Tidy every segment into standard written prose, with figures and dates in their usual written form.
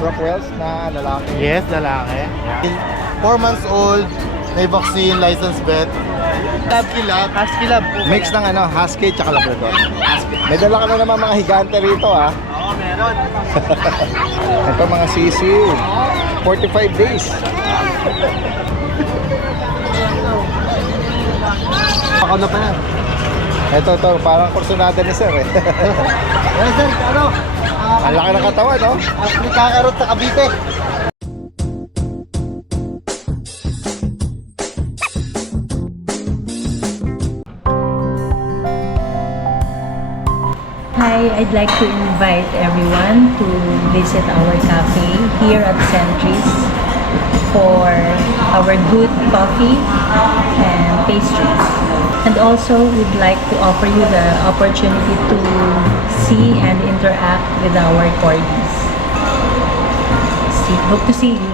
Pembroke Wells na lalaki. Yes, lalaki. 4 months old, may vaccine, licensed vet. Husky Lab. Husky Lab po. Mix ng Husky tsaka Labrador. May dala ka na naman mga higante rito ah. Oo, meron. Ito mga sisiw. 45 days. Ako na pa yan. Ito, parang kursunada ni sir eh. Yes, sir, ano? Ang laki ng katawan, no? May kakarot sa Cavite. Hi, I'd like to invite everyone to visit our cafe here at Centris for our good coffee and pastries. And also, we'd like to offer you the opportunity to see and interact with our corgis. Hope to see you.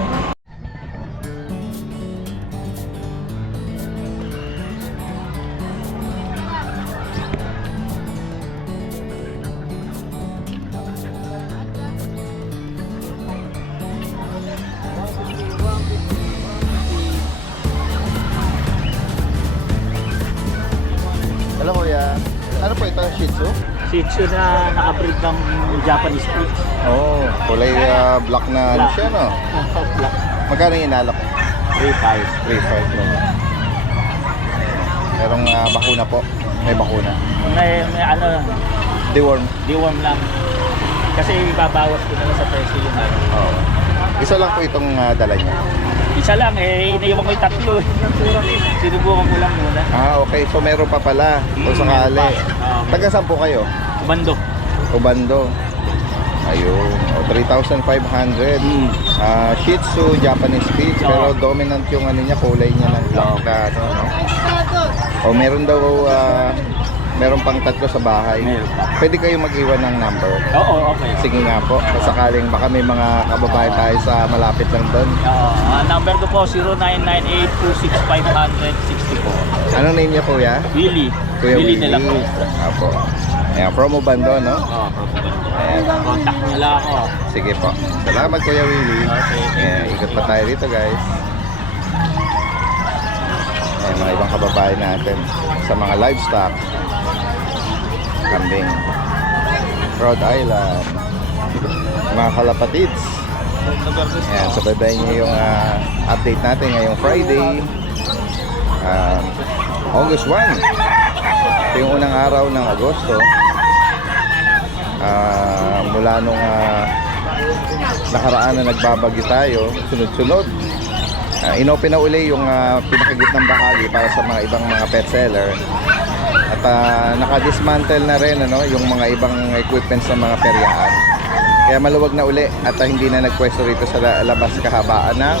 Alam mo ya, ano po ito? Shih Tzu? Shih Tzu na nakabreed ng Japanese Spitz. Oo, kulay black na ano siya, no? Black. Magkano yung inalok? 3.5. 3.5 no? Merong bakuna po. May bakuna. May ano, Deworm. deworm lang. Kasi ibabawas ko na lang sa presyo yung ano. Oo. Isa lang po itong dala niya. Isa lang iniiwan ko yung tatlo. Sinubukan ko lang muna. Okay. So meron pa pala. Kung sakali. Taga saan po kayo? Bando. Ubando. Ayun. 3,500. Shih Tzu, Japanese Spitz. Pero dominant yung ano niya, kulay niya ng black na ano, no? O meron daw, meron pang tatlo sa bahay. Meron pa. Pwede kayo mag-iwan ng number. Oo, okay. Sige nga po. Sa sakaling baka may mga kababayan tayo sa malapit lang doon. Number ko po 0998-265-100-64. Ano name niya po ya? Willie. Kuya Willie de la Cruz. Apo. Ayan, from Ubando, no? Oo, Ayan. contact nila ako. Sige po. Salamat Kuya Willie. Okay. Ayan, ikot pa tayo dito guys. Ayan, mga ibang kababayan natin sa mga livestock. Kambing. Rhode Island. Mga kalapatids. Ayan, sababayin niyo yung update natin ngayong Friday. August 1. Ito yung unang araw ng Agosto. Mula nung nakaraan na nagbabagyo tayo, sunod-sunod. Inopen na uli yung pinakagitnang bahagi para sa mga ibang mga pet seller. At naka-dismantle na rin yung mga ibang equipments ng mga peryahan. Kaya maluwag na uli at hindi na nagpwesto rito sa labas kahabaan ng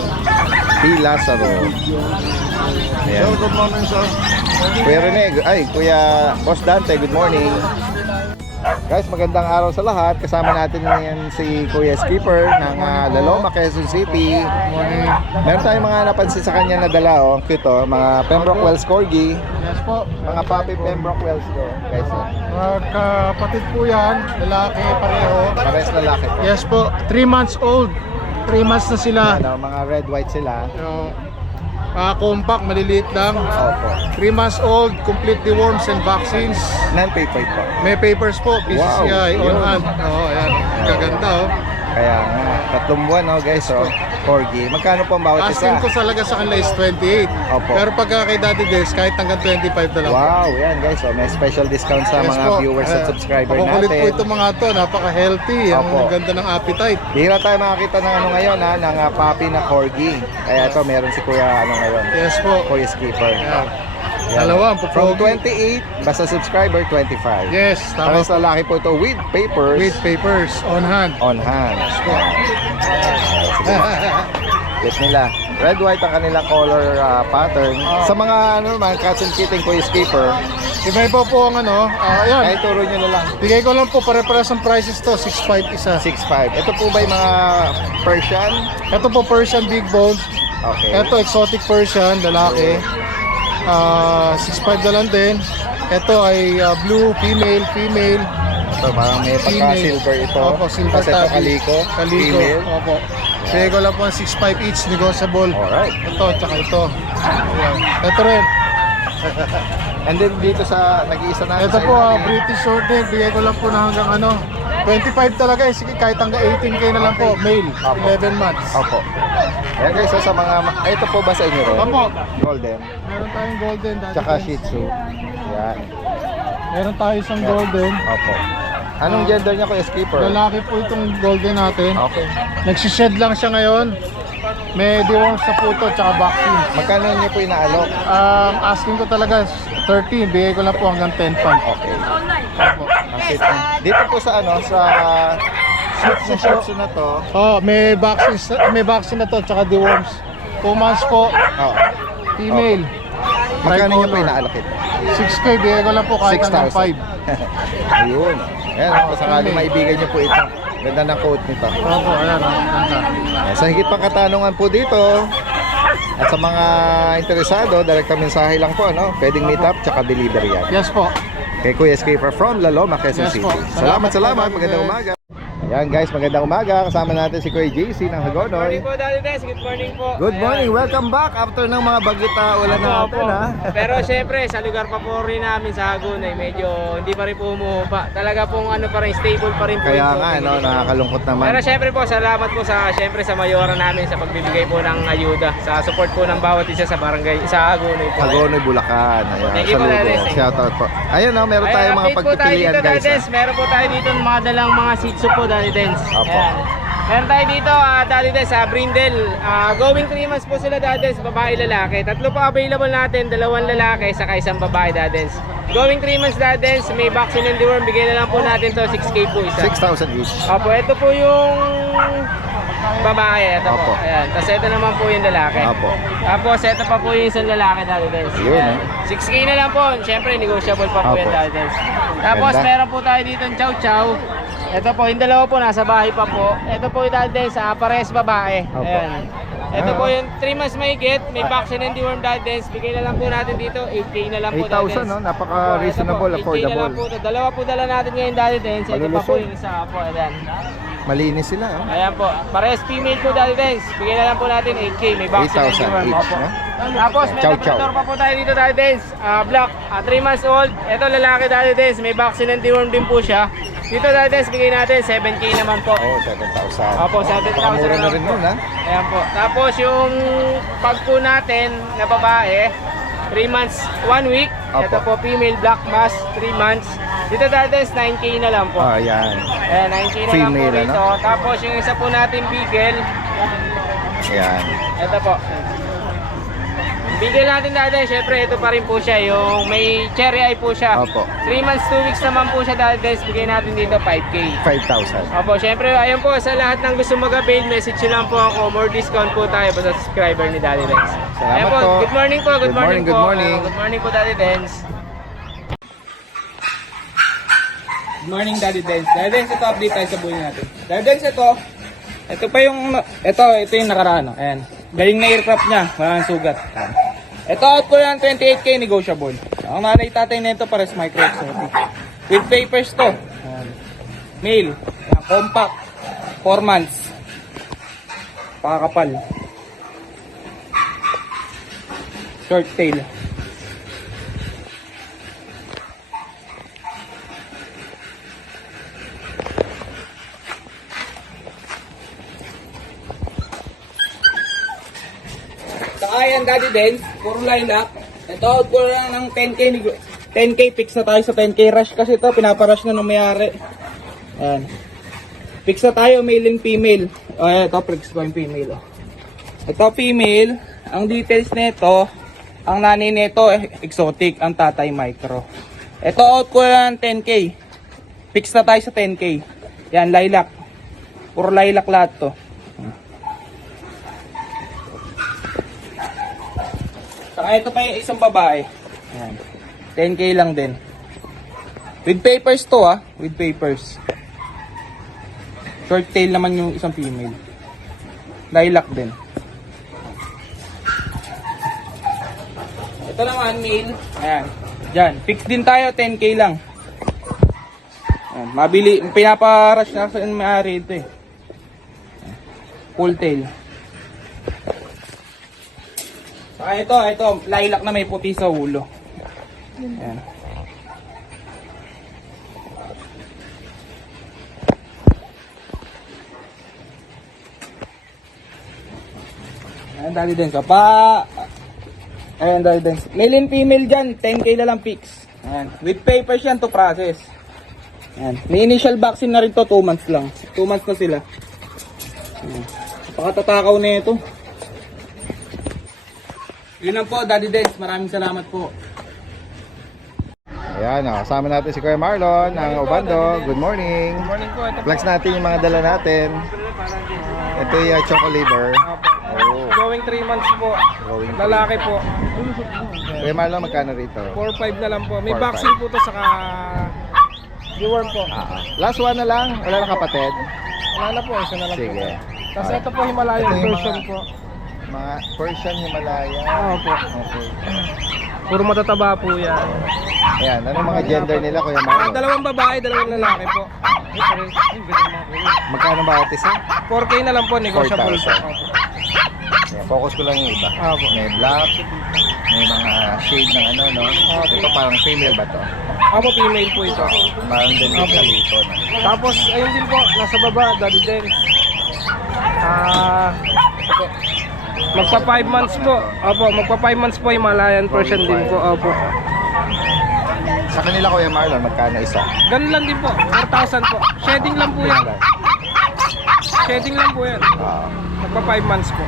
pila sa road. Ayan. Good morning, sir. Kuya Rene, Kuya Boss Dante, good morning. Guys, magandang araw sa lahat. Kasama natin ngayon si Kuya Skipper ng Laloma, Quezon City. Meron tayong mga napansin sa kanya na dala, oh. Cute, oh. Mga Pembroke Wells Corgi. Yes po. Mga puppy Pembroke Wells, oh. Guys, oh. Kapatid po yan. Lalaki pareho. Pares lalaki po. Yes po. 3 months old. 3 months na sila. Ano, mga red-white sila. Compact, maliliit lang. Opo. 3 months old, complete deworms and vaccines. Non-papered po. May papers po, PCCI, Wow, on yun. hand. Ayan. Gaganda, oh. Kaya nga, 3 buwan, oh, guys, oh. Corgi. Magkano po ang bawat isa? Asking ko talaga sa kanila is 28. Opo. Pero pagka kay Daddy Des, kahit hanggang 25 na lang. Wow, yan guys, oh. May special discount sa Yes mga po. viewers at subscriber Makukulit po natin. itong mga to, napaka-healthy. Ang Opo. ganda ng appetite. Hira tayo makakita ng ano ngayon ng puppy na corgi. Kaya ito meron si Kuya ngayon. Yes po. Kuya Skipper. Ayan. Yan. Dalawa, From popogi. 28, basta subscriber 25. Yes, Pares tama. lalaki po ito with papers With papers on hand. on hand. Get nila. Red white ang kanilang color pattern. Sa mga ano naman, cats and kitten Kuya Skipper, Iba po po ang ano. Ayan. kahit turo nyo na lang. Bigay ko lang po pare-parehas ang prices to. 6.5 isa. 6'5". Ito po ba yung mga Persian? Ito po Persian Big Bone. Okay. Ito exotic Persian, lalaki. 6.5 na lang din. Ito ay blue, female. Ito, parang may pagka-silver ito. Opo, silver Kasi ito tabby. kaliko. Kaliko. Female. Opo. Bigay ko lang po ang 6.5 each, negotiable. Alright. Ito, tsaka ito. Ayan. Ito rin. And then dito sa nag-iisa natin. Ito po, British Shorthair. Bigay ko lang po na hanggang 25 talaga eh. Sige, kahit hanggang 18K na lang po. Male, Opo. 11 months. Opo. Ayan guys, so sa mga... Ito po ba sa inyo rin? Opo. Golden. Meron tayong golden. Daddy Tsaka Benz. Shih Tzu. Yan. Meron tayo isang golden. Opo. Anong gender niya, Kuya Skipper? Lalaki po itong golden natin. Okay. Nagsished lang siya ngayon. May deworms sa puto tsaka vaccine. Magkano niyo po inaalok? Asking ko talaga 13. Bigay ko lang po hanggang 10 pound. Okay. Opo. Ang safe na. Dito po sa ano, sa shih tzu na to. Oh, may vaccine na to tsaka deworms. 2 months po, Oh. female. Magkano niyo po Tricolor. inaalok ito? 6K, bigay ko lang po kahit hanggang 5. 6,000. Ayun. Ayan, kung sakali maibigan niyo po ito. Ganda ng coat nito. Opo, ayan. Ganda. Sa higit pang katanungan po dito, at sa mga interesado, direkta mensahe lang po, no? Pwedeng meet up, tsaka delivery yan. Yes po. Kay Kuya Skipper from La Loma, Quezon Yes City. po. Salamat. Salamat po, Magandang Daddy umaga. Ayan guys, magandang umaga. Kasama natin si Kuya JC ng Hagonoy. po, Daddy Des. Good morning po. Good morning, welcome back after ng mga bagita ulan natin ha. Pero syempre, sa lugar pa po rin namin sa Hagonoy, medyo hindi pa rin po umuupa. Talaga pong ano pa rin, stable pa rin po. Kaya yung nga, tubig. no, nakakalungkot naman. Pero syempre po, salamat po sa mayora namin sa pagbibigay po ng ayuda, sa support po ng bawat isa sa barangay, sa Hagonoy po. Hagonoy, Bulacan. Ayan, Thank you po, saludo. Daddy. Shoutout po. Ayun, no, meron tayong mga update po tayo pagpipilian dito, guys. Daddy Dens. Meron po tayo dito ng mga dalang mga Shih Tzu po, Daddy Dens. Opo. Ayan. Meron tayo dito, Daddy Dens, sa Brindle. Going 3 months po sila, Daddy Dens, babae, lalaki. Tatlo po available natin, 2 lalaki, saka isang babae, Daddy Dens. Going 3 months, Daddy Dens, may vaccine and deworm, bigay na lang po natin to, 6K po isa. 6,000 each. Opo, ito po yung babae, ito Opo. po. Ayan. Tapos ito naman po yung lalaki. Opo. Tapos ito pa po yung isang lalaki, Daddy Dens. Yun, Ayan. 6K na lang po. Siyempre, negotiable pa po Opo. yan, Daddy Dens. Tapos Ganda. meron po tayo dito ng Chow Chow. Ito po, yung dalawa po nasa bahay pa po. Ito po yung Daddy Dens, pares babae. Opo. Ayan. Ito po yung 3 months may get, may vaccine and deworm, Daddy Dens. Bigay na lang po natin dito, 8K na lang po, Daddy 8,000, Dens. no? Napaka-reasonable, Ito po, 8K na lang affordable. po. Dalawa po dala natin ngayon, Daddy Dens. Ito pa po Malulusog. yung isa po. Ayan. Malinis sila, oh. Ayan po, parehas female po, Daddy Dens. Bigyan na lang po natin 8K, may vaccine 8,000 each, no? Tapos may Chow labrador chow. pa po tayo dito, Daddy Dens. Black, 3 months old. Ito lalaki, Daddy Dens. May vaccine and deworm din po siya. Dito, Daddy Dens, bigay natin 7K naman po. Oh, 7,000. Opo, 7,000 Napakamura na lang rin po. nun, ha? Ayan po. Tapos yung pag po natin na babae, 3 months, 1 week. Opo. Ito po, female black mass, 3 months. Dito, Daddy Dens, 9K na lang po. Oh, ayan. Ayan, 9K na Female, lang po rito. ano? Tapos yung isa po natin beagle, Ayan. ito po. Beagle natin dati, syempre ito pa rin po siya, yung may cherry eye po siya. Opo. 3 months, 2 weeks naman po siya dati, bigay natin dito 5K. 5,000. Opo, syempre ayun po, sa lahat ng gusto mag-avail, message nyo lang po ako, more discount po tayo sa subscriber ni Daddy Dens. Salamat Ayun po. Good morning po, good morning po. Good morning. Good morning po, Daddy Dens. Good morning, Daddy Dens. Daddy Dens, ito update tayo sa buhay natin. Daddy Dens, ito pa yung, ito yung nakaraan. No? Ayan. Galing na aircraft niya, walang sugat. Ayan. Ito out ko yan, 28K negotiable. Ang nanay tatay nito pares micro exotic. With papers to. Ayan. Male. Ayan, compact. 4 months. Pakakapal. Short tail. Saka yan, Daddy Dens, puro lilac. Ito, out ko lang ng 10K. 10K, fix na tayo sa 10K rush kasi ito, pinaparush na ng mayari. Ayan. Fix na tayo, male and female. O, ito, fix ko yung female. Ito, female. Ang details nito, ang nanay nito, exotic. Ang tatay, micro. Ito, out ko lang 10K. Fix na tayo sa 10K. Yan, lilac. Puro lilac lahat to. Saka ito pa yung isang babae. Ayan. 10K lang din. With papers to with papers. Short tail naman yung isang female. Lilac din. Ito naman male. Ayan. Diyan. Fix din tayo, 10K lang. Ayan, mabili, pinaparush na sa may-ari ito eh. Full tail. Ito, lilac na may puti sa ulo. Ayan. Ayan, Daddy Dens. Ayan, Daddy Dens. Male and female dyan, 10K na lang fix. Ayan. With papers yan to process. Ayan. May initial vaccine na rin to, 2 months lang. 2 months na sila. Ayan. Napakatatakaw na ito. Yun lang po, Daddy Dens. Maraming salamat po. Ayan, kasama natin si Kuya Marlon ng Obando. Good morning. Good morning po. Ito Flex natin yung mga dala natin. Ito yung choco liver. Oh, Going 3 months po. going Lalaki po. Kuya Marlon, magkano rito? 4-5 na lang po. May 4-5. vaccine po to saka deworm po. Last one na lang. Wala na kapatid. Wala na po. Isa na lang Sige. po. Tapos ito po Himalayan Ito yung version mga- po. Mga Persian Himalaya. Opo. Okay. Puro matataba po yan. Ayan, anong mga gender nila, Kuya Marlon? Dalawang babae, dalawang lalaki po. Magkano ba ate sa? 4K na lang po, negotiable po. 4,000. Ayan, focus ko lang yung iba. Opo. May black, may mga shade ng ano, no? Ito parang female ba to? Opo, female po ito. Parang din sa lito, no? Tapos, ayun din po, nasa baba, Daddy Dens. Magpa 5 months po. Opo, magpa 5 months po Himalayan Persian din po. Opo. Sa kanila, Kuya Marlon, magkano isa? Ganun lang din po, 4,000 po. Shedding lang po yan. Shedding lang po yan. Magpa 5 months po.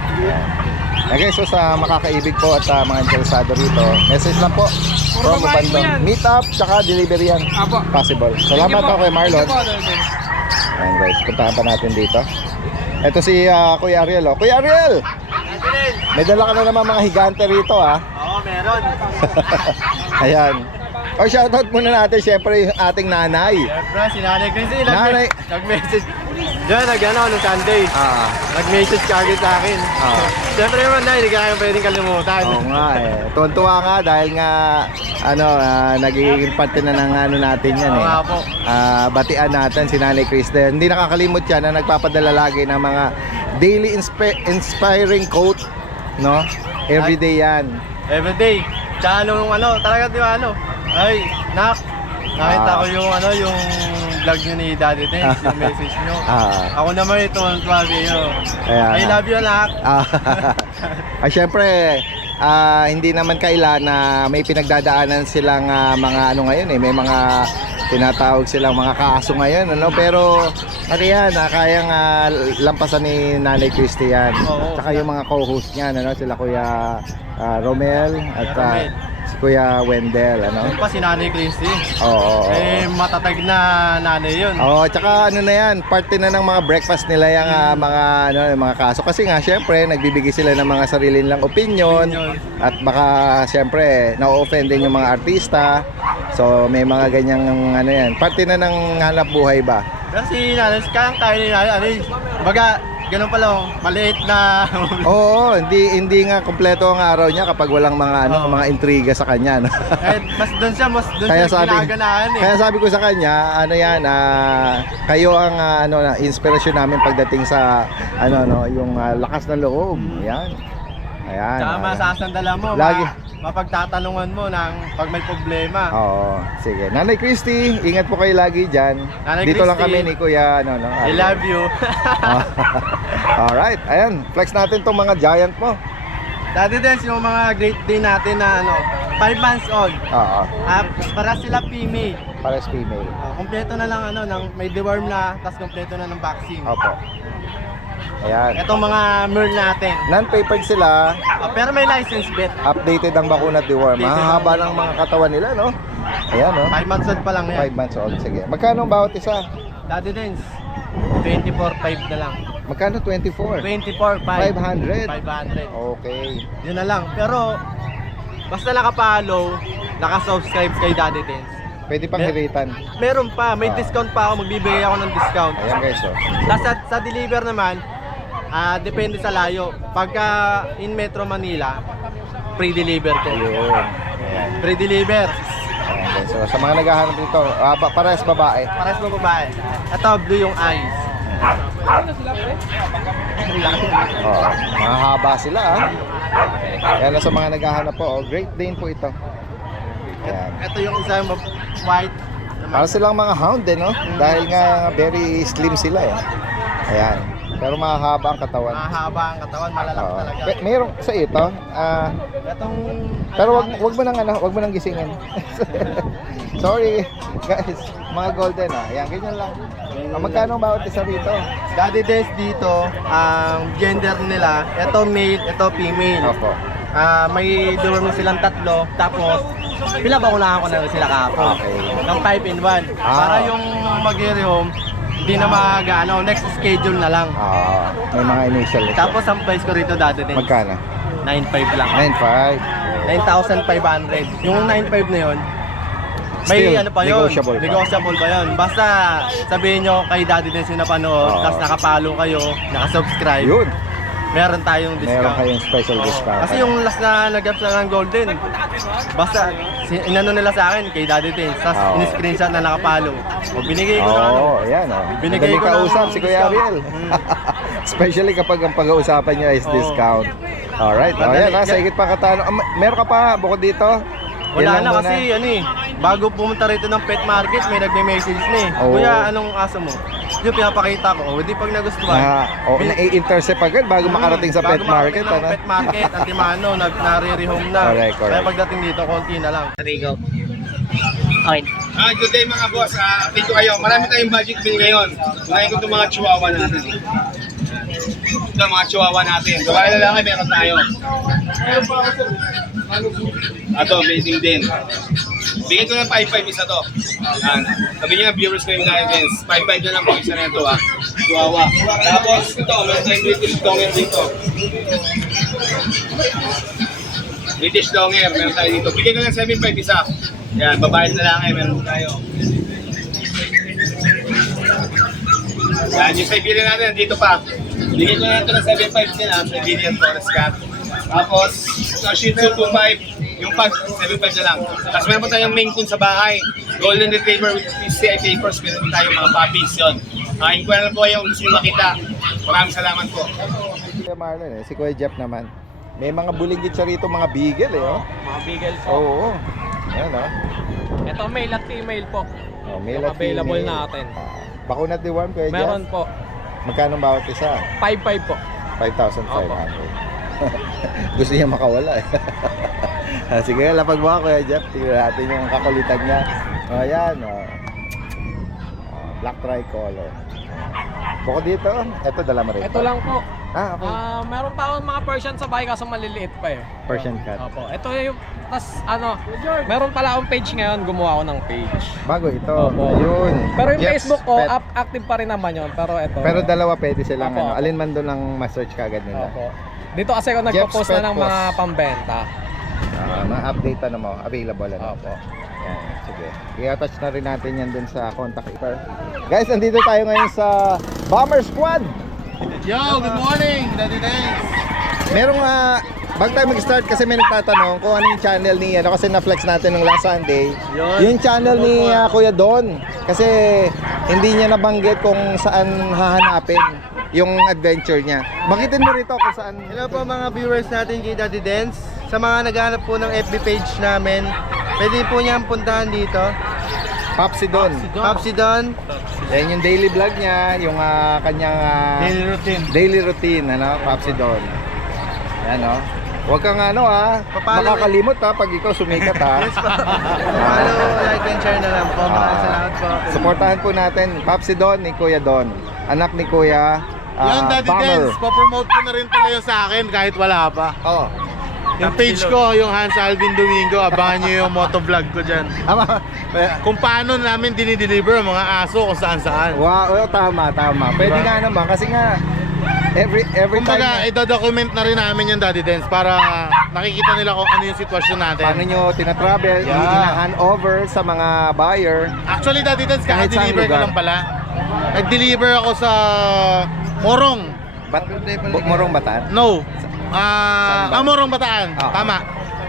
Okay, so sa makakaibig po at mga interesado rito, message lang po from babae po Ubando. yan. Meet up, tsaka delivery yan. Apo. Possible. Salamat po, Kuya Marlon. Thank you po, Daddy Dens. Ayan guys, puntahan pa natin dito. Ito si Kuya Ariel. Oh. Kuya Ariel! May dala ka na naman mga higante rito, ha? Oo, meron. Ayan. O, shoutout muna natin, syempre, yung ating nanay. Siyempre, si Nanay Chrissy, Nanay. nag-message. Diyan, nung Sunday. Nag-message ka agad sa akin. Siyempre naman, Nay, hindi ka kayong pwedeng kalimutan. Oo nga eh. Tuwan-tuwa nga dahil nga nagiging parte na ng ano natin yan Oo eh. nga po. Batian natin si Nanay Kristen. Hindi nakakalimot yan na nagpapadala lagi ng mga daily inspiring quote, no? Everyday yan. Everyday. Tsaka talaga di ba ay, nakita ko yung yung vlog nyo ni Daddy Dens, yung message nyo. Ako naman ito, ang tuwag nyo. Ayan. I love you, anak. Syempre, hindi naman kailan na may pinagdadaanan silang mga ano ngayon eh, may mga tinatawag silang mga kaso ngayon, ano, pero ano yan, kayang lampasan ni Nanay Christy yan. Oo. Tsaka yung mga co-host niya, ano, sila Kuya Romel at Romel. si Kuya Wendell, ano. Yung pa si Nanay Chrissy. Oo. Matatag na nanay yun. Oo, tsaka ano na yan, parte na ng mga breakfast nila yung mga ano, yung mga kaso kasi nga syempre nagbibigay sila ng mga sarili nilang opinion at baka syempre na-offend din yung mga artista. So may mga ganyang ano yan, parte na ng hanap buhay ba. Kasi kaya ni Nanay, baga, ganun pala, maliit na. Oo, hindi nga kompleto ang araw niya kapag walang mga mga intriga sa kanya, no? Mas doon siya ginaganahan eh. Kaya sabi ko sa kanya, ano yan, kayo ang inspirasyon namin pagdating sa yung lakas ng loob. Yan. Ayan. Tsaka masasandala mo, Lagi. mapagtatanungan mo pag may problema. Oo, sige. Nanay Christy, ingat po kayo lagi dyan. Nanay Dito lang Christy, kami ni Kuya I love you. Alright, ayan. Flex natin tong mga giant mo. Daddy Dens, yung mga great day natin na 5 months old. Oo, Para sila female. pares female. Kompleto na lang may deworm na, tapos kompleto na ng vaccine. Opo. Ayan. Itong mga merl natin. Non-papered sila, Pero may license bet. updated ang bakuna at deworm. Mahahaba ng mga katawan nila, no? Ayan, no? 5 months old pa lang yan. 5 months old. Sige. Magkano ang bawat isa? Daddy Dens, 24.5 na lang. Magkano 24? 24.5. 500? 500. Okay. Yun na lang. Pero, basta nakapollow, nakasubscribe kay Daddy Dens. Pwede pang hiritan. Meron pa, may discount pa ako, magbibigay ako ng discount. Ayan guys, oh. Sa deliver naman, depende sa layo. Pagka in Metro Manila, free deliver ko. Yun. Ayan. Free deliver. Ayan Okay, so sa mga naghahanap dito, parehas babae. Pares mo babae. Ito, blue yung eyes. Oo, mahaba sila Yan sa mga naghahanap po. Great Dane po ito. Ayan. Ito yung isa yung white. Para silang mga hound no? Dahil nga very slim sila Ayan. Pero mahaba ang katawan. Mahaba ang katawan, malalaki Oo. talaga. Merong sa ito, Itong pero wag mo nang gisingin. Sorry, guys. Mga golden Ayan, ganyan lang. Magkano ang bawat isa rito? Daddy Dance dito, ang gender nila, ito male, ito female. Opo. May dorm silang tatlo, tapos pinabakunahan ko na rin sila kahapon. Okay. Ng 5-in-1. Para yung mag-rehome, hindi na next schedule na lang. May mga initial. Tapos ang price ko rito dati din, Magkano? 9.5 lang. 9.5. 9,500. Yung 9.5 na yun, may Still, ano pa yun, negotiable pa. negotiable pa yun. Basta sabihin nyo kay Daddy din sinapanood, Oo. tapos nakapalo kayo, nakasubscribe, Yun. meron tayong discount. Meron kayong special discount. Kasi yung last na nag-ups na ng Golden, basta inano nila sa akin kay Daddy Tin, tapos Oo. in-screenshot na nakapalo. O binigay ko na ano. Ayan Binigay Madaling ko ng kausap si Kuya discount. Ariel. Especially kapag ang pag-uusapan niya is discount. Alright, ayan sa higit pa katanong. Meron ka pa bukod dito? Wala Yan lang na muna. kasi bago pumunta rito ng pet market, may nagme-message na Oo. Kuya, anong aso mo? Yung pinapakita ko, hindi pag nagustuhan. Na-intercept agad bago makarating sa pet bago market. makarating ng pet market, Antimano, nare-rehome na. Correct. Kaya pagdating dito, konti na lang. Okay. Good day mga boss. Update ko kayo. Marami tayong budget bill ngayon. Unahin ko itong mga chihuahua natin. Ito mga chihuahua natin. Babae lalaki meron tayo. Ito, amazing din. Bigay ko ng 5-5 isa to. Sabi niya, viewers ko yung guidance. 5-5 na lang po isa na ito Chihuahua. Tapos ito, meron tayong British Donger dito. British Donger, meron tayo dito. Bigay ko ng 7-5 isa. Yan, babae na lang meron tayo. Yan, yung Siberian natin, dito pa. Bigay ko na ito ng 7.5 sila, Siberian Forest Cat. Tapos, Shih Tzu 2.5, yung pag 7.5 na lang. Tapos meron pa tayong Maine Coon sa bahay. Golden Retriever with PCI papers, meron din tayong mga puppies yun. Kain ko na lang po yung gusto nyo makita. Maraming salamat po. Kuya Marlon si Kuya Jeff naman. May mga bulinggit siya rito, mga beagle Mga beagle po. Oo. Ayan Ito male at female po. Male Yung at available female. natin. Bakuna deworm Kuya Jeff? Meron po. Magkano bawat isa? 5-5 po. 5,500. Gusto niya makawala Sige, lapag mo Kuya Jeff. Tingnan natin yung kakulitan niya. Ayan, black tricolor. Bukod dito, ito dala mo rin. Ito lang po. Okay. Meron pa akong mga Persian sa bahay kaso maliliit pa Persian cat. Opo. Ito yung meron pala akong page ngayon, gumawa ako ng page. Bago ito. Opo. Ayun. Pero yung Jeff's Facebook ko, Pet. active pa rin naman yun. Pero ito. Pero dalawa pwede silang Opo. Alin man doon ang ma-search kagad nila. Opo. Dito kasi ako Jeff's nagpo-post Pet na ng Post. mga pambenta. Ma-update mo, available Opo. Yan, sige. I-attach na rin natin yan dun sa contact number. Guys, andito tayo ngayon sa Bomber Squad. Yo, good morning, Daddy Dance. Merong bago tayo mag-start kasi may nagtatanong kung ano yung channel ni kasi na-flex natin nung last Sunday. Yung channel ni Kuya Don. Kasi hindi niya nabanggit kung saan hahanapin yung adventure niya. Bakitin mo rito kung saan. Hello po mga viewers natin kay Daddy Dance. Sa mga naghahanap po ng FB page namin, pwede po niyang puntahan dito. Popsi Don. Popsi Don. Yan yung daily vlog niya, yung kanyang daily routine, Popsi Don. Yan, Huwag kang Papalo makakalimot pag ikaw sumikat Yes po. Follow, like and share na lang po. Maraming salamat po. Supportahan po natin Popsi Don ni Kuya Don. Anak ni Kuya Yan, Daddy Bomber. Dance. Po-promote ko na rin pala yung sa akin kahit wala pa. Oh. Yung page ko, yung Hans Alvin Domingo, abangan nyo yung motovlog ko dyan. Kung paano namin dinideliver ang mga aso kung saan saan. Wow, tama. Pwede Diba? nga naman kasi nga every Kumbaga, time ito-document na rin namin yung Daddy Dance para nakikita nila kung ano yung sitwasyon natin. paano nyo tinatravel, Yeah. ina-hand over sa mga buyer. Actually, Daddy Dance, Kahit saan kaka-deliver ko lugar. lang pala. Nag-deliver ako sa Morong. Morong Bataan? No. Saan ba? Morong Bataan. Ah. Tama.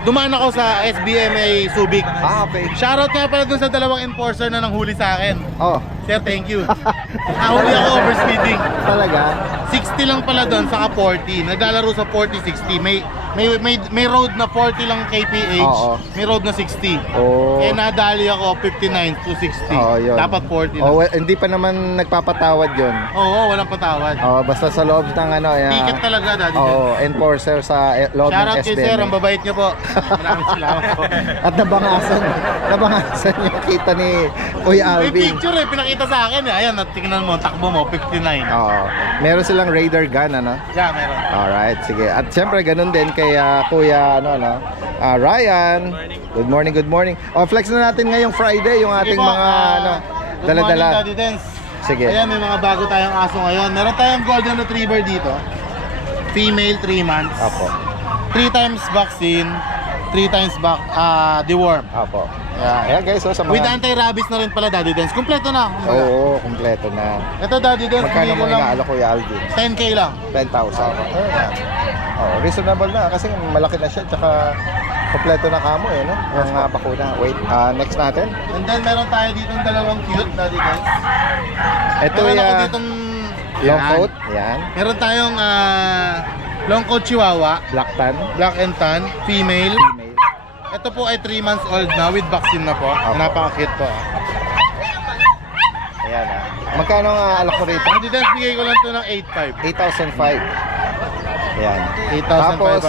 dumaan ako sa SBMA Subic. Ah, okay. Shoutout nga pala dun sa dalawang enforcer na nanghuli sa akin. Oh, Sir, thank you. Nahuli ako overspeeding. talaga? 60 lang pala doon, saka 40. Naglalaro sa 40-60. May road na 40 lang kph. Oo. May road na 60. Oh. Eh nadali ako 59 to 60. Oo, yun. Dapat 40 na. Oh, well, hindi pa naman nagpapatawad yun. Oo, walang patawad. Oh, basta sa loob ng ano, Ticket talaga, Daddy. oh, enforcer sa loob ng Shoutout kay Sir, ang SBM. babait niyo po. Maraming salamat po. At nabangasan yung kita ni Kuya May Alvin. picture eh, pinakita sa akin eh. Ayan, tingnan mo, takbo mo, 59. Oo. Meron silang radar gun, ano? Yeah, meron. Alright, sige. At siyempre, ganun din kay Kuya, Ryan. Good morning, good morning. Oh, flex na natin ngayong Friday yung ating Sige po, mga, good dala-dala. morning, Daddy Dance. Sige. Ayan, may mga bago tayong aso ngayon. Meron tayong golden retriever dito. Female, 3 months. Apo. 3 times vaccine, 3 times deworm. Apo. Yeah. Ayan guys, so sa With mga... anti-rabies na rin pala, Daddy Dance. Kompleto na. Oo, kumpleto na. Ito, Daddy Dance, Magkano bigay mo ko lang inaalo, Kuya Alvin? 10K lang. 10,000. Oh, reasonable na kasi malaki na siya tsaka kompleto na kamo eh, no? Yung bakuna. Wait, next natin. And then meron tayo ditong dalawang cute, Daddy Dance. Ito Meron ako yung ditong long yan. coat. Yan. Meron tayong long coat chihuahua, Black tan. black and tan, female. Female. Ito po ay 3 months old na with vaccine na po. Opo. Napaka-cute po. Ayan Magkano nga alak ko rito? Daddy Dance, bigay ko lang ito ng 8.5. 8,005. Ayan. 8,500. Tapos,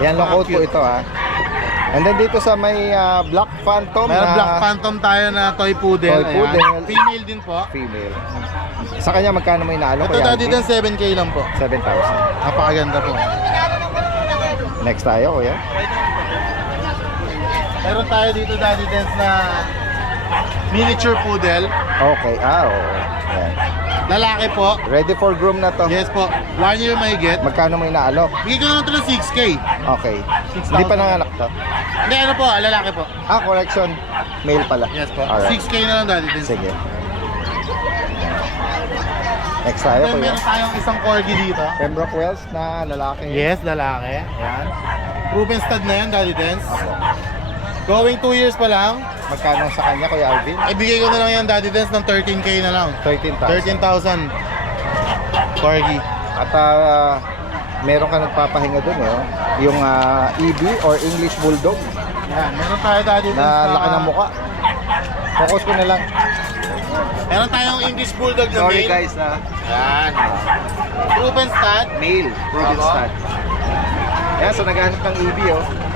yan long coat po ito And then dito sa may Black Phantom Meron na Black Phantom tayo na toy poodle. Toy Ayan. poodle. Female din po. female. Sa kanya magkano mo inaalo? Ito Kuya Daddy Alvin? Dance, 7K lang po. 7,000. Napakaganda po. Next tayo, kuya. Meron tayo dito Daddy Dance na miniature poodle. Okay, oo. Ayan. Lalaki po. Ready for groom na to. Yes po. 1 year may get. Magkano mo inaalok? Bigay ko naman ito ng 6K. Okay. 6,000. Hindi pa nanganak to? Hindi, ano po, lalaki po. Correction. Male pala. Yes po. Alright. 6K na lang Daddy Dance. Sige. Next tayo, Then kuya. meron tayong isang corgi dito. Pembroke Wells na lalaki. Yes, lalaki. Ayan. Proven stud na yan, Daddy Dance. Going 2 years pa lang. Magkano sa kanya, Kuya Alvin? Ibigay ko na lang yan, Daddy Dance, ng 13K na lang. 13,000. 13,000. Corgi. At meron ka nagpapahinga dun yung EB or English Bulldog Yan, meron tayo, Daddy Dance. na laki ng mukha. Focus ko na lang. Meron tayong English Bulldog na Sorry male. guys Yan. Proven stud. Male. Proven Tama. stud. Yan, so naghahanap ng EB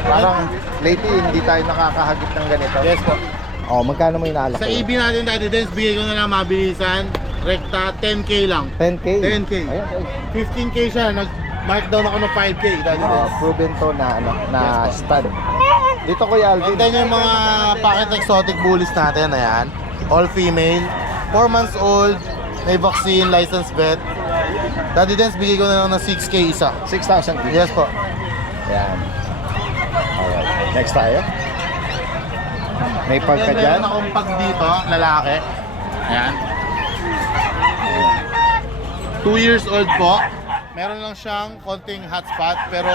Parang lately hindi tayo nakakahagip ng ganito. Yes po. Magkano mo inaalok? Sa EB natin, Daddy Dance, bigay ko na lang mabilisan. Rekta, 10K lang. 10K? 10K. Ayan, guys. 15K siya. Nag-mark down ako ng 5K, Daddy Dance. Proven to na stud. Dito Kuya Alvin. And then yung mga pocket exotic bullies natin, ayan. All female. 4 months old. May vaccine, license vet. Daddy Dance, bigay ko na lang ng 6K isa. 6,000 each. Yes po. Yan. Alright. Next tayo. May pagka Then dyan. meron akong pag dito, lalaki. Ayan. 2 years old po. Meron lang siyang konting hotspot, pero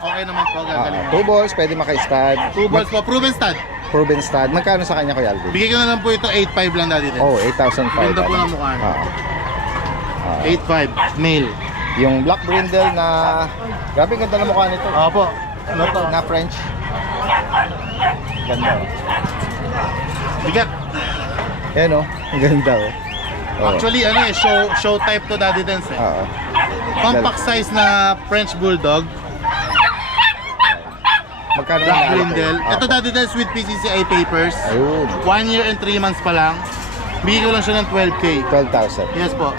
okay naman po, gagaling. 2 balls, pwede maka-stud. 2 balls po, proven stud. Proven stud. Magkano sa kanya, Kuya Alvin? Bigay ko na lang po ito, 8.5 lang, Daddy Dance. 8,500. Ganda po ng mukha niya. 8.5, male. Yung black brindle na... Grabe, ganda ng mukha nito. Opo. Ano to? Na French. Ganda Bigat. Yan Ang ganda Actually, show type to, Daddy Dance eh. Oo. Compact size na French Bulldog, Magkano black ang brindle. inaalok? Ito, Daddy Dance with PCCI papers. Ayun. 1 year and 3 months pa lang. Bigay ko lang siya ng 12K. 12,000. Yes po.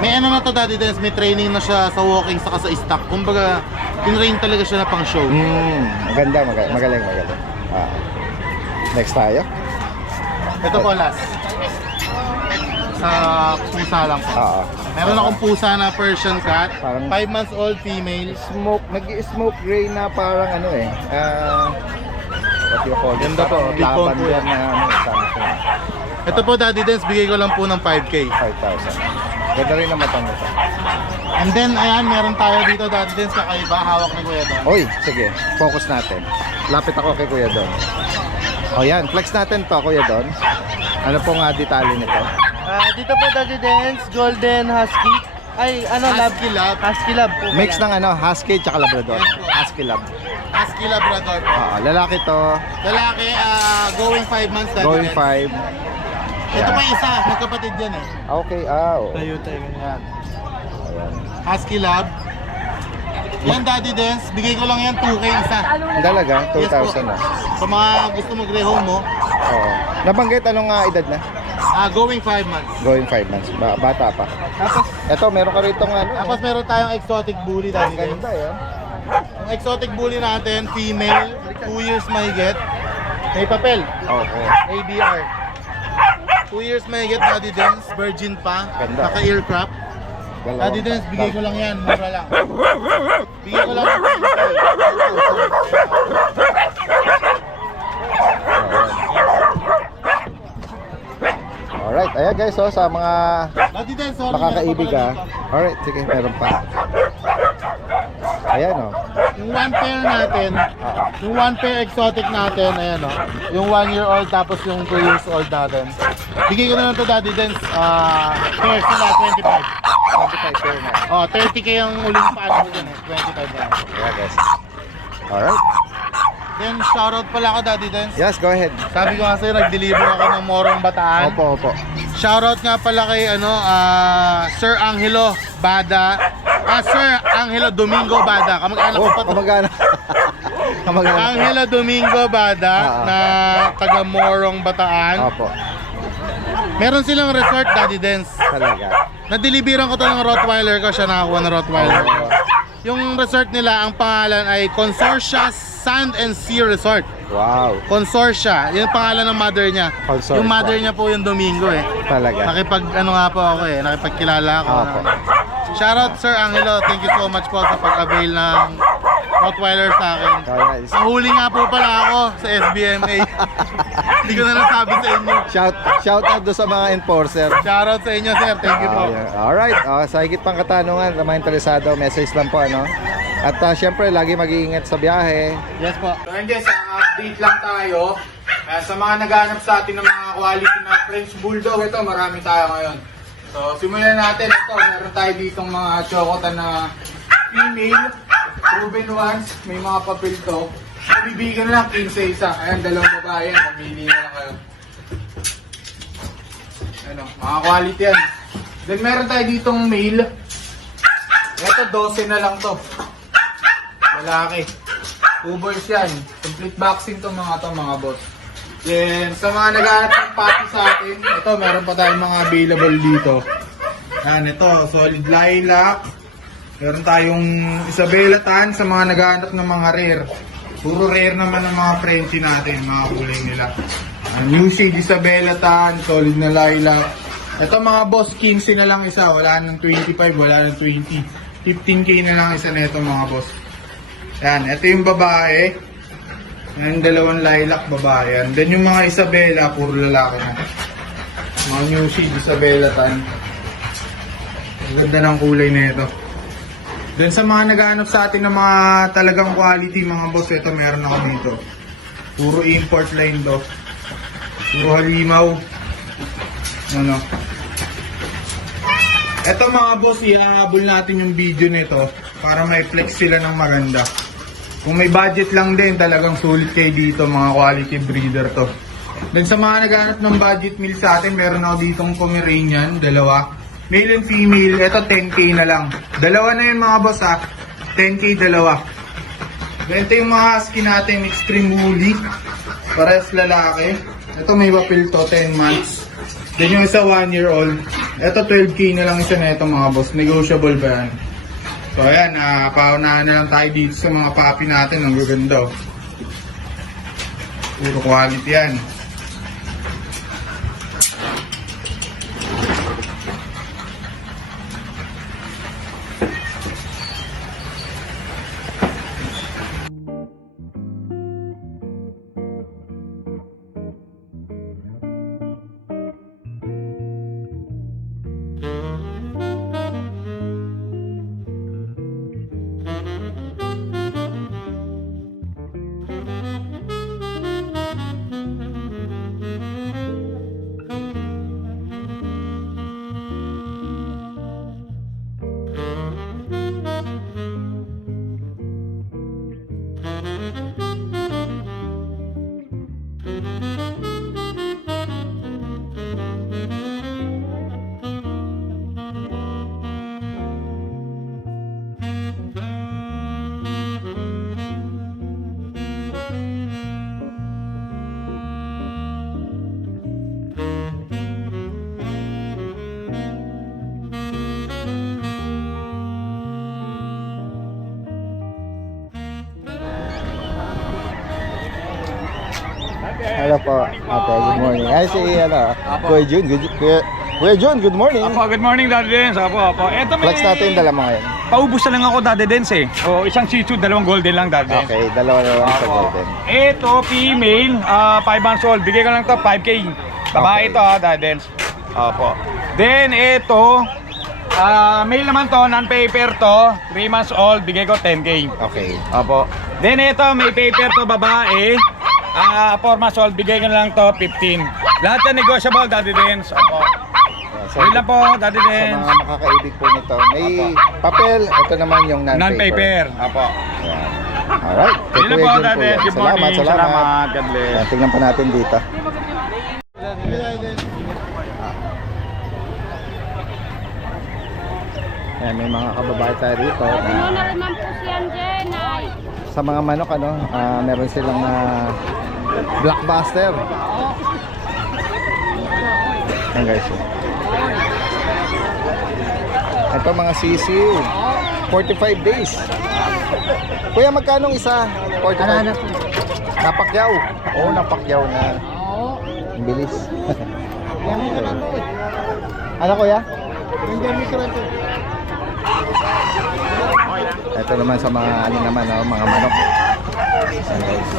May ano na to, Daddy Dance, may training na siya sa walking saka sa stock. Kumbaga, tinrain talaga siya na pang show. Maganda, magaling. Next tayo. Ito po, last. Sa pusa lang po. Meron akong pusa na Persian cat. Parang- 5 months old, female. Nag-smoke gray na parang what you call it? Ganda po, Parang big bone po lavender yan. na something. Ito po, Daddy Dance, bigay ko lang po ng 5K. 5,000. Ganda rin ang mata nito. And then, ayan, meron tayo dito Daddy Dens kakaiba, hawak ni Kuya Don. Oy, sige, focus natin. Lapit ako kay Kuya Don. O yan, flex natin to Kuya Don. Ano pong detalye nito? Dito po Daddy Dens, Golden Husky. Ay, ano, Husky Lab. Husky Lab po. Mix ng Husky tsaka Labrador. Husky Lab. Husky Labrador po. Oo, lalaki to, Lalaki, going 5 months Daddy going Dens. 5. Ito pa isa, magkapatid yan eh. Okay, oo. Tayo. Ayan. Ayan. Husky Lab. Yan Daddy Dens, bigay ko lang yan 2K isa. Ang dalaga, Yes po. 2,000 na. Sa mga gusto mag-rehome mo, Oo. Nabanggit anong edad na? going 5 months. Going 5 months. Bata pa. Tapos, Ito, meron ka rito tapos meron tayong exotic bully Daddy Ang Dens. ganda yan. Ang exotic bully natin, female, 2 years mahigit. May papel, Okay. ABR. 2 years mahigit Daddy Dens, virgin pa, Ganda. naka-ear crop. Dalawang Daddy Dens, bigay ko lang yan, mura lang. Bigay ko lang yan. Alright, ayan guys, sa mga Daddy Dens, sorry. makakaibig Alright, sige, meron pa. Ayan Yung one pair natin, yung one pair exotic natin, ayan o. Yung 1 year old tapos yung 2 years old natin. Bigay ko na lang to Daddy Dens, pairs nila, 25. 25 pair na. 30K ang uling paano ko dyan eh, 25 na. Ayan guys. Alright. Then shoutout pala ako Daddy Dens. Yes, go ahead. Sabi ko nga sa'yo, nag-deliver ako ng Morong Bataan. Opo. Shoutout nga pala kay Sir Angelo Bada. Sir Angelo Domingo Bada. Kamag-anak ko pa to. kamag-anak. Kamag-anak. Angelo Domingo Bada na taga Morong Bataan. Opo. Meron silang resort Daddy Dens. Talaga. Na-deliveran ko to ng Rottweiler ko, siya nakakuha ng Rottweiler ko. Yung resort nila, ang pangalan ay Consortia Sand and Sea Resort. Wow. Consortia, yun ang pangalan ng mother niya. Consortia. Yung mother niya po yung Domingo eh. Talaga. Nga po ako eh, nakipagkilala ako. Opo. Shoutout Sir Angelo, thank you so much po sa pag-avail ng Rottweiler sa akin. Alright. Nahuli nga po pala ako sa SBMA. Hindi ko na nasabi sa inyo. Shout out do sa mga enforcer. Shoutout sa inyo sir, thank you po. Alright, sa higit pang katanungan, sa mga interesado, message lang po At syempre, lagi mag-iingat sa biyahe. Yes po. So yun guys, update lang tayo. Sa mga naghahanap sa atin ng mga quality na French Bulldog, ito marami tayo ngayon. So simulan natin. Ito, meron tayo ditong mga chokotan na female, proven ones, may mga papel to. Bibigyan na lang 15 isa. Ayan, dalawang babae yan. Pamili na lang kayo. Ano, mga quality yan. Then meron tayo ditong male. Ito, 12 na lang to. Lalaki. 2 boys yan. Complete vaccine to mga boss. Then, sa mga naghahanap ng puppy sa atin, ito, meron pa tayong mga available dito. Yan, ito, solid lilac. Meron tayong Isabela tan sa mga naghahanap ng mga rare. Puro rare naman ng mga Frenchie natin, mga kulay nila. New shade Isabela tan, solid na lilac. Ito mga boss, 15 na lang isa. Wala nang 25, wala nang 20. 15K na lang isa na ito mga boss. Yan, ito yung babae. Yan, dalawang lilac babae yan. Then yung mga Isabela, puro lalaki na. Mga new shade Isabela tan. Ang ganda ng kulay na ito. Then sa mga naghahanap sa atin ng mga talagang quality mga boss, ito meron ako dito. Puro import line to. Puro halimaw. Ano. Ito mga boss, ihahabol natin yung video nito para may flex sila ng maganda. Kung may budget lang din, talagang sulit kayo dito, mga quality breeder to. Then sa mga naghahanap ng budget meal sa atin, meron ako ditong Pomeranian, dalawa. Male and female, ito 10K na lang. Dalawa na yun mga boss 10K dalawa. Then ito yung mga husky natin, extreme woolly. Parehas lalaki. Ito may papel to, 10 months. Then yung isa 1 year old. Ito 12K na lang isa na ito mga boss. Negotiable ba yan? So ayan, paunahan na lang tayo dito sa mga puppy natin. Ang gaganda oh. Puro quality yan. Hello po, ate, good morning. Ay, si, ano, Kuya Jun, Kuya Jun, good morning. Apo, good morning Daddy Dens. Apo. Eto may... Flex natin yung dala mo ngayon. Paubos na lang ako Daddy Dens eh. O, isang Shih Tzu, dalawang golden lang Daddy Dens. Okay, dalawa na lang sa golden. Ito, female, 5 months old. Bigay ko lang to 5K. Babae Okay. ito Daddy Dens. Apo. Then, ito, male naman to, non-paper to. 3 months old, bigay ko 10K. Okay. Apo. Then, ito, may paper to babae. 4 months old, bigay ko lang to 15. Lahat yan negotiable Daddy Dens. Apo. So, Yun lang po, Daddy sa Dens. mga makakaibig po nito, may papel, ito naman yung non-paper. Non-paper. Apo. Ayan. Alright, kay Yun lang Kuya po, Jun Daddy. yan. Good morning. Salamat. God bless. Ayan, tingnan pa natin dito. Ayan, may mga kababae tayo rito. Ano na naman po si Anjenay? Sa mga manok, ano, meron silang blockbuster. Ayan guys. Ito mga sisiw. 45 days. Kuya, magkano isa? 45. Napakyaw. Oo, napakyaw na. Ang bilis. Ano kuya? Ito naman sa mga ano naman, oh, mga manok. Ayan, guys.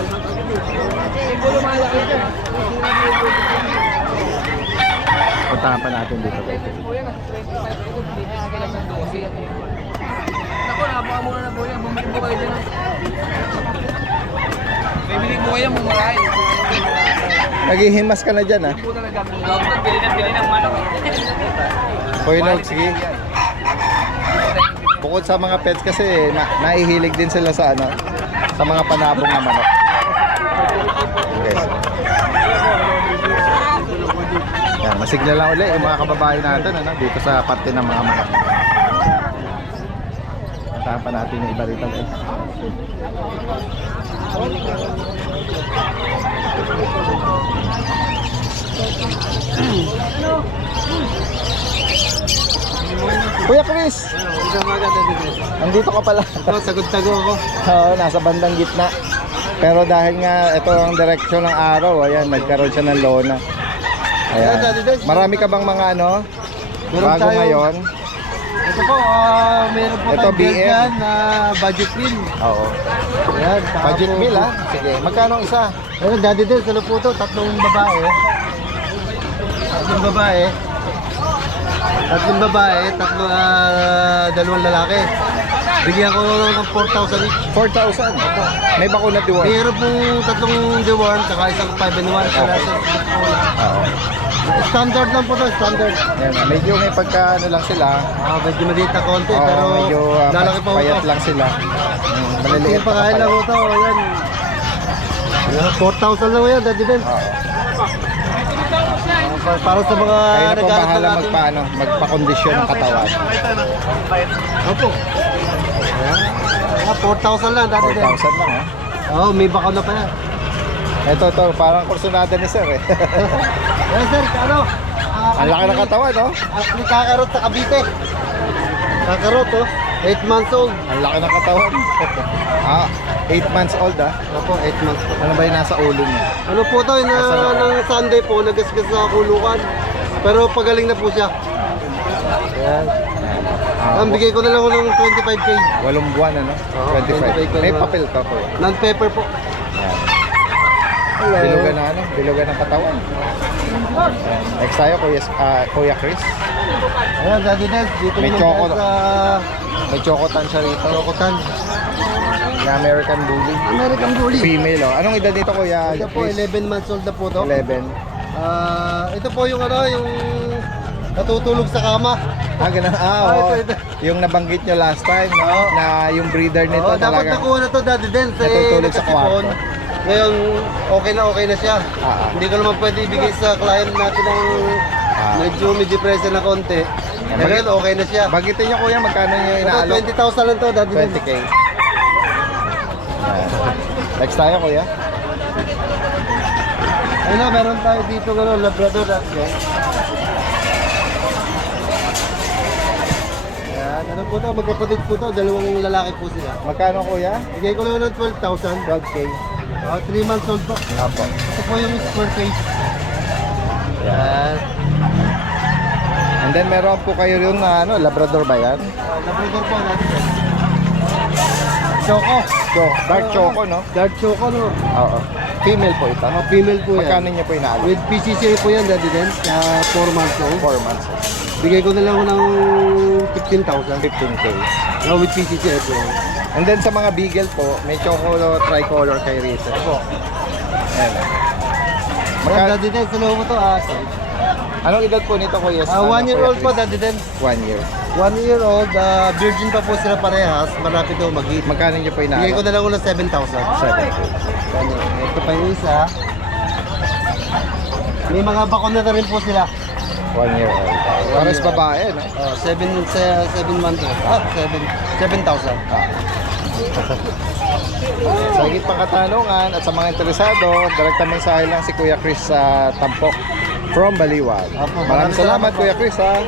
Puntahan pa natin dito guys. Ako, napakamura na po yan. Bumili po kayo dyan. Bibili po kayo, mumurahin. Naghihimas ka na dyan, ha? Po talaga. Pili ng manok. Kuya Nog, sige. Bukod sa mga pets kasi, naihilig din sila sa ano, sa mga panabong na manok. Guys. Yan, masigla lang ulit yung mga kababae natin, ano, dito sa parte ng mga manok. Puntahan pa natin yung iba rito, guys. Kuya Chris! Andito ka pala. Sagod-tago ako. Oo, nasa bandang gitna. Pero dahil nga ito ang direksyon ng araw, ayan, nagkaroon siya ng lona. Ayan. Marami ka bang mga ano? Bago ngayon? Ito po, meron po Ito, tayong BM. dyan na budget meal. Oo. Ayan, saka Budget po- meal, ha? Sige. Magkano ang isa? Ayun, Daddy Dens, ano po ito? Tatlong babae. Tatlong babae. Dalawang lalaki. Bigyan ko ng 4,000 each. 4,000. May bakuna diwan. Meron pong tatlong deworm, saka isang 5-in-1. Okay. Oo. Standard lang po ito, standard. Ayan, medyo may pagka ano lang sila. Medyo maliit na konti, Oo, pero medyo lalaki pa payat ito. lang sila. Maliliit Yung pagkain lang ito, yan. 4,000 lang yan, Daddy Dens. Oo. Para sa mga Kayo na po nag-aaral bahala natin. magpa-kondisyon ng katawan. Opo. Ayan. 4,000 lang, Daddy Dens. 4,000 lang, ha? Oo, may bakaw na pa yan. Ito, parang kursunada ni sir, eh. Yan, sir, ano? Ang laki ng katawan, no? Actually, kakarot sa Cavite. Kakarot, oh. 8 months old. Ang laki ng katawan. 8 months old, ah. Opo, 8 months old. Ano ba yung nasa ulo niya? Ano po to, ng Sunday po, nagasgas sa kulukan. Pero pagaling na po siya. Ayan. Ang bigay ko na lang ng 25K. 8 buwan, ano? Oo, 25. 25 May na. papel to, kuya. Non-pepper po. Bilugan na, ano? Bilugan ng katawan. Next tayo, Kuya Chris. Ayan, Daddy Dens, dito May naman choco. tayo sa May chocotan siya rito. Chocotan. Na American Bully. American Bully. Female, oh. Anong edad nito, Kuya Ito po, Chris? 11 months old na po to. 11. Ito po yung ano, yung natutulog sa kama. Ganun. Oo. ito. Yung nabanggit nyo last time, no? Na yung breeder nito Oo, dapat talaga. nakuha na to, Daddy Dens. Natutulog sa nakasipon. kwarto. Ngayon, okay na siya. Hindi ko naman pwede ibigay sa client natin ng medyo may depression na konti. Ngayon, okay na siya. Bagitin niyo kuya, magkano niyo inaalok? 20,000 lang to, Daddy Dance. 20k. Next tayo kuya. Ayun na, meron tayo dito gano'n, Labrador natin. Yan, ano po to, magkapatid po to, dalawang lalaki po sila. Magkano kuya? Bigay ko lang ng 12,000. 12k. 3 months old po. Apo. Ito po yung square face. Yan. And then meron po kayo rin na Labrador ba yan? Labrador po natin. Choco. Dark Choco, no? Dark Choco, no? Oo. Female po ito. Female po yan. Magkano niya po inaalok? With PCCA po yan, Daddy Dance. 4 months old. 4 months. Bigay ko na lang ng 15,000. 15k. With PCCA po yan. And then sa mga beagle po, may choco tricolor kay Rita. Po. Ayan. Magkano, Daddy Dance, ano mo to? Anong edad po nito kuya? 1 year old po, Daddy Dance. 1 year. 1 year old, virgin pa po sila parehas. Malapit daw mag-hit. Magkano niyo po Bigay ko inaalok? na lang ng 7,000. 7k. Ito pa yung isa. May mga bakon na rin po sila. 1 year old. Pares babae, no? 7 months old. 7,000. Sa higit pang katanungan at sa mga interesado, direkta mensahe lang si Kuya Chris sa Tampok from Baliwag. Apo, Maraming salamat po. Kuya Chris ha.